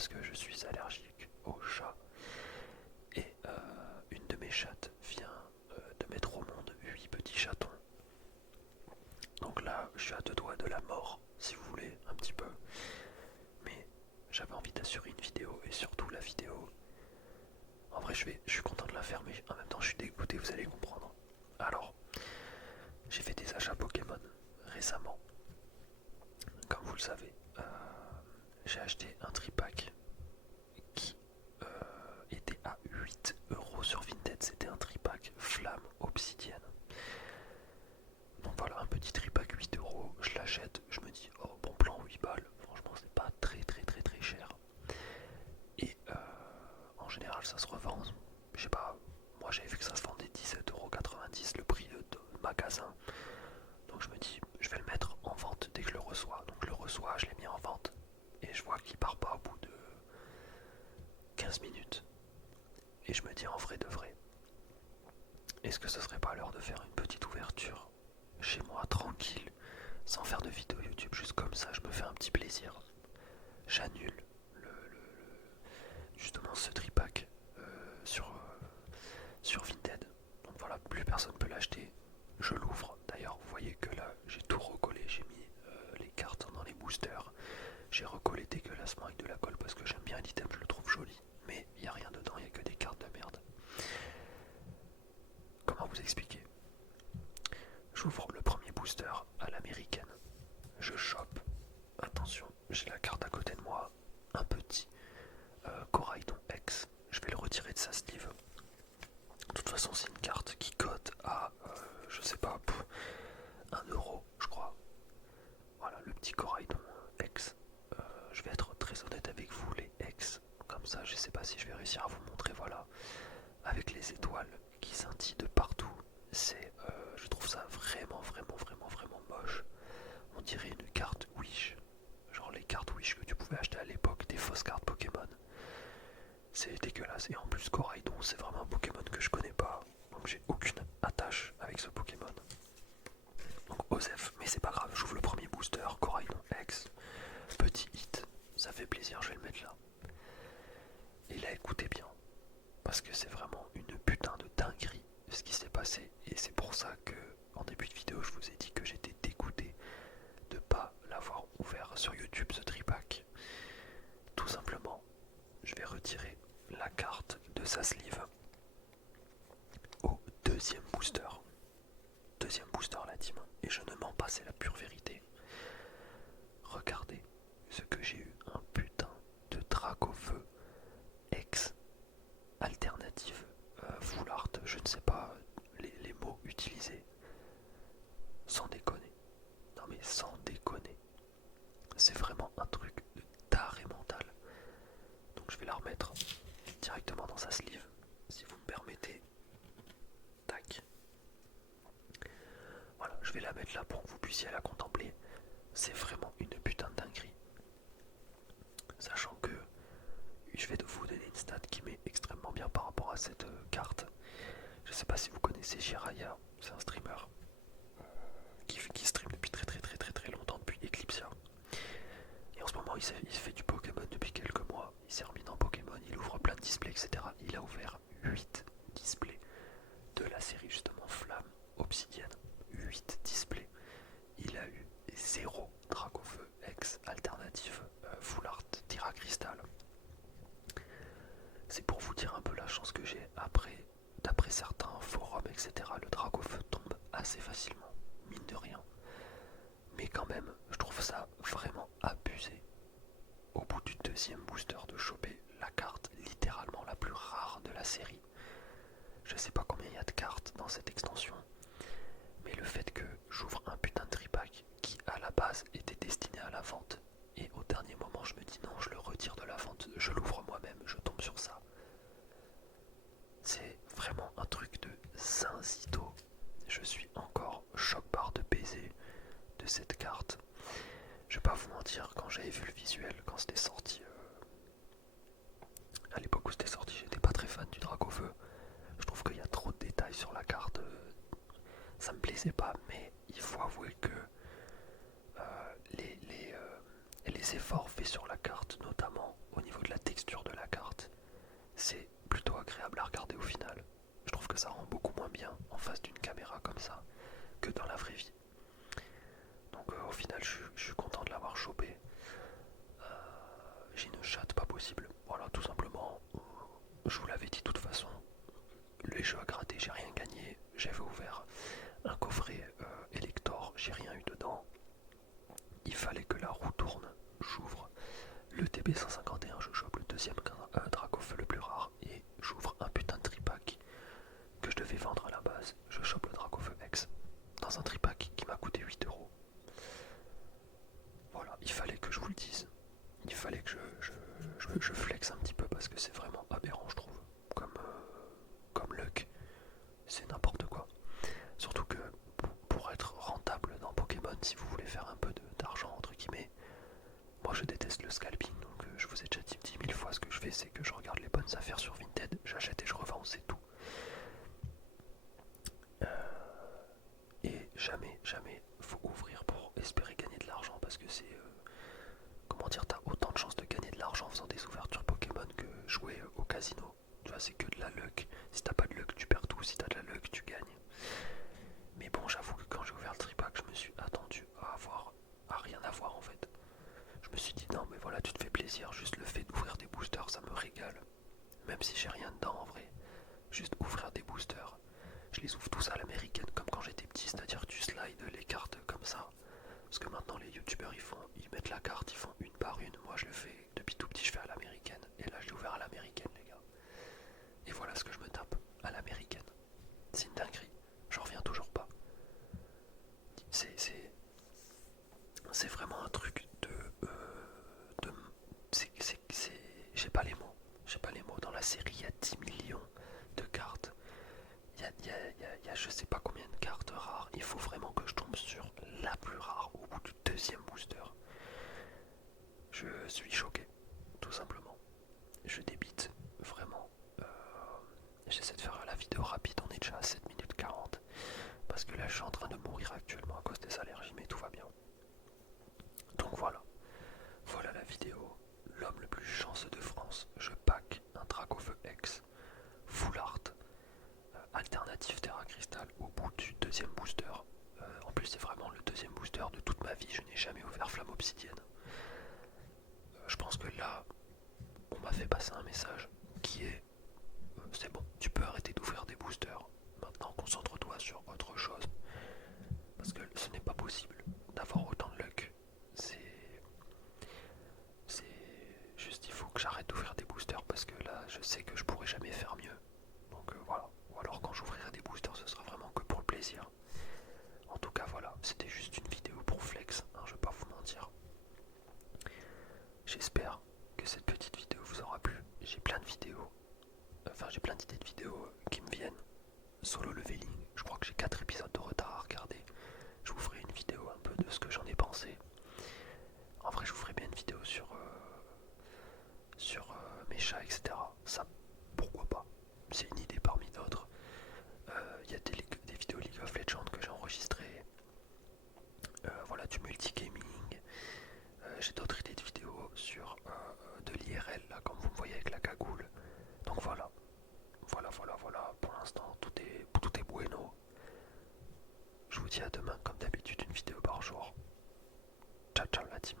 parce que je suis allergique aux chats. Et une de mes chattes vient de mettre au monde 8 petits chatons. Donc là, je suis à deux doigts de la mort, si vous voulez, un petit peu. Mais j'avais envie d'assurer une vidéo, et surtout la vidéo. En vrai, je suis content de la faire, mais en même temps, je suis dégoûté, vous allez comprendre. Alors, j'ai fait des achats Pokémon récemment. Comme vous le savez, j'ai acheté un tripack qui était à 8 € sur Vinted. C'était un tripack flamme obsidienne. Donc voilà, un petit tripack 8 €, je l'achète, je me dis, oh bon plan 8 balles, franchement c'est pas très très très très cher. Et en général ça se revend, je sais pas, moi j'avais vu que ça se vendait 17,90 € le prix de magasin. Donc je me dis, je vais le mettre en vente dès que je le reçois. Donc je le reçois, je l'ai mis en vente, et je vois qu'il part pas au bout de 15 minutes. Et je me dis en vrai de vrai, est-ce que ce serait pas l'heure de faire une petite ouverture chez moi tranquille, sans faire de vidéo YouTube, juste comme ça je me fais un petit plaisir. J'annule justement ce tripack sur Vinted. Donc voilà, plus personne peut l'acheter. Je l'ouvre. D'ailleurs, vous voyez que là, j'ai tout recollé. J'ai mis les cartes dans les boosters. J'ai recollé dégueulassement avec de la colle parce que j'aime bien l'item, je le trouve joli. Mais il n'y a rien dedans, il n'y a que des cartes de merde. Comment vous expliquer? J'ouvre le premier booster à l'américaine. Je chope. Attention, j'ai la carte à côté de moi. Un petit Coraidon X. Je vais le retirer de sa sleeve. De toute façon, c'est une carte qui cote à, je sais pas, 1 € je crois. Voilà, le petit Coraidon X. Je vais être très honnête avec vous, les X. Comme ça, je sais pas si je vais réussir à vous montrer, voilà. Avec les étoiles qui scintillent de partout. Je trouve ça vraiment, vraiment, vraiment, vraiment moche. On dirait une carte Wish. Genre les cartes Wish que tu pouvais acheter à l'époque, des fausses cartes Pokémon. C'est dégueulasse. Et en plus, Coraidon, c'est vraiment un Pokémon que je connais pas. Donc j'ai aucune attache avec ce Pokémon. Donc Osef, mais c'est pas grave, j'ouvre le premier booster, Coraidon X. Petit hit, ça fait plaisir, je vais le mettre là. Et là, écoutez bien, parce que c'est vraiment une putain de dinguerie ce qui s'est passé. Et c'est pour ça que, en début de vidéo, je vous ai dit que j'étais dégoûté de pas l'avoir ouvert sur YouTube, ce tripack. Tout simplement, je vais retirer la carte de sa sleeve au deuxième booster. Deuxième booster, la team. Et je ne mens pas, c'est la pure vérité. Regardez ce que j'ai eu, un putain de Dracofeu X alternative full art, je ne sais pas les mots utilisés. Sans déconner. Non mais sans déconner. C'est vraiment un truc de taré mental. Donc je vais la remettre directement dans sa sleeve, si vous me permettez. Tac. Voilà, je vais la mettre là pour que vous puissiez la contempler. C'est vraiment une putain de dinguerie. Sachant que je vais vous donner une stat qui m'est extrêmement bien par rapport à cette carte. Je sais pas si vous connaissez Jiraya, c'est un streamer qui stream depuis très très très très très longtemps, depuis Eclipsia. Et en ce moment il fait du Pokémon depuis quelques mois. Il s'est remis dans Pokémon, il ouvre plein de displays, etc. Il a ouvert 8 displays de la série justement Flamme Obsidienne. 8 displays. Il a eu 0 Dracofeu X alternative Full Art Tira Crystal. C'est pour vous dire un peu la chance que j'ai. Après, d'après certains forums, etc., le Dracofeu tombe assez facilement, mine de rien. Mais quand même, je trouve ça vraiment abusé. Au bout du deuxième booster de choper la carte littéralement la plus rare de la série. Je sais pas combien il y a de cartes dans cette extension, mais le fait que j'ouvre un putain de tripack qui à la base était destiné à la vente, et au dernier moment je me dis non, je le retire de la vente, je l'ouvre moi-même, je tombe sur ça. C'est vraiment un truc de zinzito. Je suis encore choc-barre de baiser de cette carte. Je vais pas vous mentir, quand j'avais vu le visuel, quand c'était sorti, à l'époque où c'était sorti, j'étais pas très fan du Dracofeu. Je trouve qu'il y a trop de détails sur la carte, ça me plaisait pas, mais il faut avouer que les efforts faits sur la carte j'ai une chatte pas possible. Voilà, tout simplement. Je vous l'avais dit de toute façon. Les jeux à gratter, j'ai rien gagné. J'avais ouvert un coffret Elector, j'ai rien eu dedans. Il fallait que la roue tourne. J'ouvre le TB151, je chope le deuxième Dracofeu le plus rare et j'ouvre un putain de tripack que je devais vendre à la base. Je chope le Dracofeu X dans un tripack qui m'a coûté 8 €. Voilà, il fallait que je vous le dise. Il fallait que je flex un petit peu parce que c'est vraiment aberrant, je trouve. Comme luck, c'est n'importe quoi. Surtout que pour être rentable dans Pokémon, si vous voulez faire un peu d'argent entre guillemets, moi je déteste le scalping, donc je vous ai déjà dit 10 000 fois ce que je fais, c'est que je regarde les bonnes affaires sur Vinted, j'achète et je revends, c'est tout. Et jamais faut ouvrir pour espérer gagner de l'argent parce que c'est... comment dire, t'as autant de chances de gagner de l'argent en faisant des ouvertures Pokémon que jouer au casino. Tu vois, c'est que de la luck. Si t'as pas de luck, tu perds tout. Si t'as de la luck, tu gagnes. Mais bon, j'avoue que quand j'ai ouvert le tripack, je me suis attendu à rien avoir en fait. Je me suis dit non mais voilà, tu te fais plaisir, juste le fait d'ouvrir des boosters, ça me régale. Même si j'ai rien dedans en vrai. Juste ouvrir des boosters. Je les ouvre tous à l'américaine comme quand j'étais petit, c'est-à-dire tu slides les cartes comme ça. Parce que maintenant les youtubeurs ils mettent la carte, ils font une par une. Moi je le fais depuis tout petit, je fais à l'américaine. Et là je l'ai ouvert à l'américaine les gars. Et voilà ce que je me tape à l'américaine. C'est une dinguerie. J'en reviens toujours pas. C'est vraiment un truc de j'ai pas les mots. J'ai pas les mots. Dans la série il y a 10 millions de cartes. Il y a je sais pas combien de cartes rares. Il faut vraiment que je tombe sur la plus rare au bout du deuxième booster. Je suis choqué, tout simplement. Je débite, vraiment. J'essaie de faire la vidéo rapide, on est déjà à 7 minutes 40. Parce que là je suis en train de mourir actuellement à cause des allergies, mais tout va bien. Donc voilà. Voilà la vidéo. L'homme le plus chanceux de France. Je pack un Dracofeu X full art alternative Terra Crystal au bout du deuxième booster. En plus c'est vraiment le deuxième booster de toute ma vie. Je n'ai jamais ouvert Flamme Obsidienne. Je pense que là on m'a fait passer un message qui est c'est bon, tu peux arrêter d'ouvrir des boosters. Maintenant concentre-toi sur autre chose. Parce que ce n'est pas possible d'avoir autant de luck. C'est juste il faut que j'arrête d'ouvrir des boosters parce que là je sais que je pourrai jamais faire mieux. Donc voilà. Ou alors quand j'ouvrirai des boosters ce sera vraiment que pour le plaisir. En tout cas voilà, c'était juste une vidéo pour flex, hein, je vais pas vous mentir. J'espère que cette petite vidéo vous aura plu. J'ai plein de vidéos, j'ai plein d'idées de vidéos qui me viennent. Solo leveling, je crois que j'ai 4 épisodes de retard à regarder. Je vous ferai une vidéo un peu de ce que j'en ai pensé. En vrai je vous ferai bien une vidéo sur mes chats, etc. Ça, pourquoi pas. C'est une idée parmi d'autres. Il y a des vidéos League of Legends que j'ai enregistrées. Voilà, du multigaming. J'ai d'autres idées de vidéos sur de l'IRL, là, comme vous me voyez avec la cagoule. Donc voilà. Voilà. Pour l'instant, tout est bueno. Je vous dis à demain, comme d'habitude, une vidéo par jour. Ciao, ciao la team.